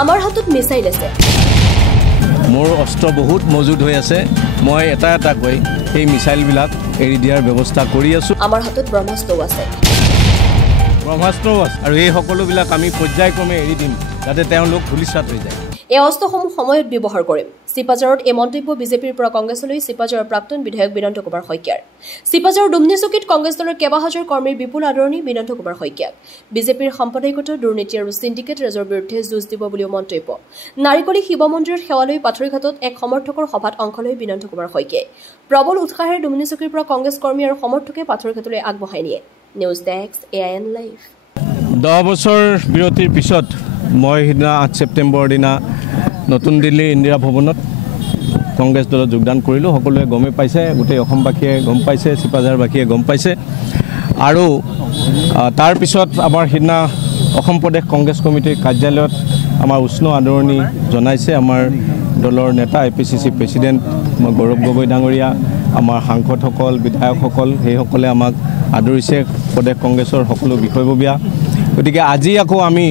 আমাৰ হাতত মিছাইল আছে মোৰ অস্ত্ৰ বহুত মজুদ হৈ আছে মই এটা কৈ এই মিছাইল বিলাক এৰি দিয়াৰ ব্যৱস্থা কৰি আছো আমাৰ হাতত ব্ৰহ্মাস্ত্ৰ আছে আৰু এই সকলোবিলাক আমি পৰ্যায়ক্ৰমে এৰি দিম যাতে তেওঁলোক ধুলিসাৎ হৈ যায় এই অস্ত্ৰসমূহ সময়ত ব্যৱহাৰ কৰিম চিপাঝাৰত এই মন্তব্য বিজেপিৰ পৰা কংগ্ৰেছলৈ চিপাঝাৰৰ প্ৰাক্তন বিধায়ক বিনন্দ কুমাৰ শইকীয়াৰ চিপাঝাৰৰ ডুমনি চকীত কংগ্ৰেছ দলৰ কেইবাহাজাৰ কৰ্মীৰ বিপুল আদৰণি বিনন্দ কুমাৰ শইকীয়াক বিজেপিৰ সাম্প্ৰদায়িকতা দুৰ্নীতি আৰু সিন্ডিকেট ৰাজৰ বিৰুদ্ধে যুঁজ দিব বুলিও মন্তব্য নাৰিকলী শিৱ মন্দিৰত সেৱালৈ পাথৰীঘাটত এক সমৰ্থকৰ সভাত অংশ লৈ বিনন্দ কুমাৰ শইকীয়াই প্ৰবল উৎসাহেৰে ডুমনি চকীৰ পৰা কংগ্ৰেছ কৰ্মী আৰু সমৰ্থকে পাথৰীঘাটলৈ আগবঢ়াই নিয়ে নিউজ ডেস্ক AIN লাইভ 10 বছৰ বিৰতিৰ পিছত মই হিনা 8 ছেপ্টেম্বৰ দিনা নতুন দিল্লী ইন্দিৰা ভৱনত কংগ্ৰেছ দলত যোগদান কৰিলোঁ সকলোৱে গমে পাইছে গোটেই অসমবাসীয়ে গম পাইছে চিপাঝাৰবাসীয়ে গম পাইছে আৰু তাৰ পিছত আমাৰ হিনা অসম প্ৰদেশ কংগ্ৰেছ কমিটিৰ কাৰ্যালয়ত আমাৰ উষ্ণ আদৰণি জনাইছে আমাৰ দলৰ নেতা APCC প্ৰেছিডেণ্ট গৌৰৱ গগৈ ডাঙৰীয়া আমাৰ সাংসদসকল বিধায়কসকল সেইসকলে আমাক আদৰিছে প্ৰদেশ কংগ্ৰেছৰ সকলো বিষয়ববীয়া গতিকে আজি আকৌ আমি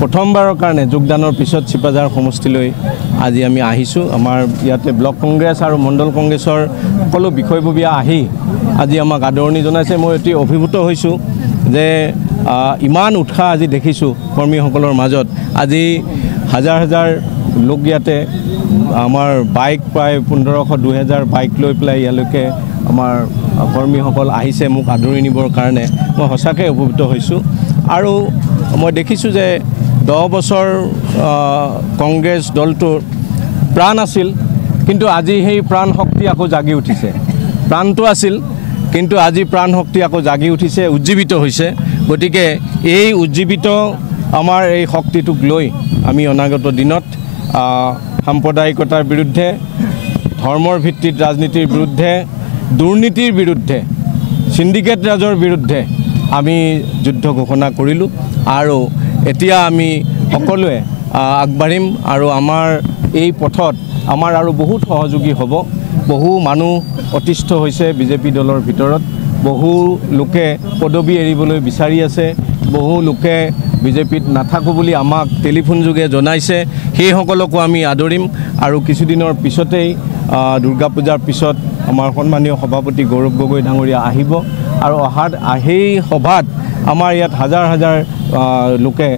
প্ৰথমবাৰৰ কাৰণে যোগদানৰ পিছত চিপাঝাৰ সমষ্টিলৈ আজি আমি আহিছোঁ আমাৰ ইয়াতে ব্লক কংগ্ৰেছ আৰু মণ্ডল কংগ্ৰেছৰ সকলো বিষয়ববীয়া আহি আজি আমাক আদৰণি জনাইছে মই অতি অভিভূত হৈছোঁ যে ইমান উৎসাহ আজি দেখিছোঁ কৰ্মীসকলৰ মাজত আজি হাজাৰ হাজাৰ লোক ইয়াতে আমাৰ বাইক প্ৰায় 1500-2000 বাইক লৈ পেলাই ইয়ালৈকে আমাৰ কৰ্মীসকল আহিছে মোক আদৰি নিবৰ কাৰণে মই সঁচাকৈ অভিভূত হৈছোঁ আৰু মই দেখিছোঁ যে 10 বছৰ কংগ্ৰেছ দলটোৰ প্ৰাণ আছিল কিন্তু আজি সেই প্ৰাণ শক্তি আকৌ জাগি উঠিছে প্ৰাণটো আছিল কিন্তু আজি প্ৰাণ শক্তি আকৌ জাগি উঠিছে উজ্জীৱিত হৈছে গতিকে এই উজ্জীৱিত আমাৰ এই শক্তিটোক লৈ আমি অনাগত দিনত সাম্প্ৰদায়িকতাৰ বিৰুদ্ধে ধৰ্মৰ ভিত্তিত ৰাজনীতিৰ বিৰুদ্ধে দুৰ্নীতিৰ বিৰুদ্ধে সিন্ডিকেট ৰাজৰ বিৰুদ্ধে আমি যুদ্ধ ঘোষণা কৰিলোঁ আৰু এতিয়া আমি সকলোৱে আগবাঢ়িম আৰু আমাৰ এই পথত আমাৰ আৰু বহুত সহযোগী হ'ব বহু মানুহ অতিষ্ঠ হৈছে বিজেপি দলৰ ভিতৰত বহু লোকে পদবী এৰিবলৈ বিচাৰি আছে বহু লোকে বিজেপিত নাথাকো বুলি আমাক টেলিফোন যোগে জনাইছে সেই সকলকো আমি আদৰিম আৰু কিছুদিনৰ পিছতেই দুৰ্গা পূজাৰ পিছত আমাৰ সন্মানীয় সভাপতি গৌৰৱ গগৈ ডাঙৰীয়া আহিব আৰু সেই সভাত আমাৰ ইয়াত হাজাৰ হাজাৰ লোকে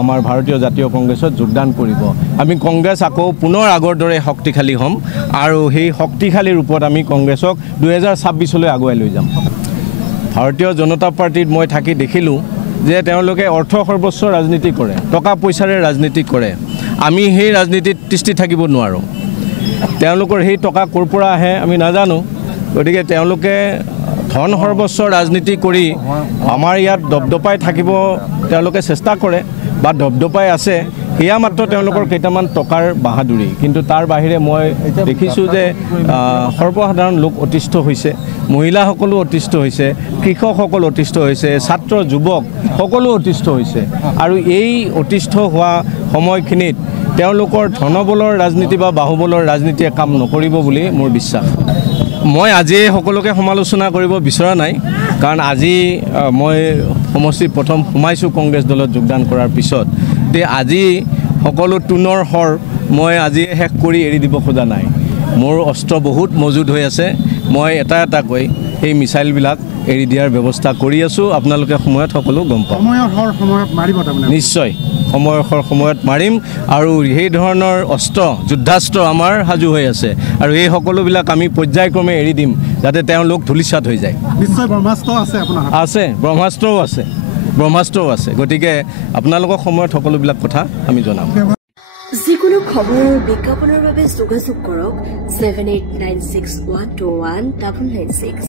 আমাৰ ভাৰতীয় জাতীয় কংগ্ৰেছত যোগদান কৰিব আমি কংগ্ৰেছ আকৌ পুনৰ আগৰ দৰে শক্তিশালী হ'ম আৰু সেই শক্তিশালী ৰূপত আমি কংগ্ৰেছক 2026লৈ আগুৱাই লৈ যাম ভাৰতীয় জনতা পাৰ্টিত মই থাকি দেখিলোঁ যে তেওঁলোকে অৰ্থ সৰ্বস্ব ৰাজনীতি কৰে টকা পইচাৰে ৰাজনীতি কৰে আমি সেই ৰাজনীতিত তিষ্ঠি থাকিব নোৱাৰোঁ তেওঁলোকৰ সেই টকা ক'ৰ পৰা আহে আমি নাজানো গতিকে তেওঁলোকে ধন সৰ্বস্ব ৰাজনীতি কৰি আমাৰ ইয়াত দবদপাই থাকিব তেওঁলোকে চেষ্টা কৰে বা দবদপাই আছে সেয়া মাত্ৰ তেওঁলোকৰ কেইটামান টকাৰ বাহাদুৰি কিন্তু তাৰ বাহিৰে মই দেখিছোঁ যে সৰ্বসাধাৰণ লোক অতিষ্ঠ হৈছে মহিলাসকলো অতিষ্ঠ হৈছে কৃষকসকল অতিষ্ঠ হৈছে ছাত্ৰ যুৱক সকলো অতিষ্ঠ হৈছে আৰু এই অতিষ্ঠ হোৱা সময়খিনিত তেওঁলোকৰ ধনবলৰ ৰাজনীতি বা বাহুবলৰ ৰাজনীতিয়ে কাম নকৰিব বুলি মোৰ বিশ্বাস মই আজি সকলোকে সমালোচনা কৰিব বিচৰা নাই কাৰণ আজি মই সমষ্টি প্ৰথম সোমাইছোঁ কংগ্ৰেছ দলত যোগদান কৰাৰ পিছত তে আজি সকলো টুনৰ হৰ মই আজি শেষ কৰি এৰি দিব খোজা নাই মোৰ অস্ত্ৰ বহুত মজুদ হৈ আছে মই এটা কৈ এই মিছাইলবিলাক এৰি দিয়াৰ ব্যৱস্থা কৰি আছোঁ আপোনালোকে সময়ত সকলো গম পাব নিশ্চয় সময়ত মাৰিম আৰু সেই ধৰণৰ অস্ত্ৰ যুদ্ধাস্ত্ৰ আমাৰ সাজু হৈ আছে আৰু এই সকলোবিলাক আমি পৰ্যায়ক্ৰমে এৰি দিম যাতে তেওঁলোক ধুলিসাৎ হৈ যায় নিশ্চয় ব্ৰহ্মাস্ত্ৰ আছে আপোনাৰ আছে ব্ৰহ্মাস্ত্ৰও আছে গতিকে আপোনালোকৰ সময়ত সকলোবিলাক কথা আমি জনাম যিকোনো খবৰ আৰু বিজ্ঞাপনৰ বাবে যোগাযোগ কৰক 7896121996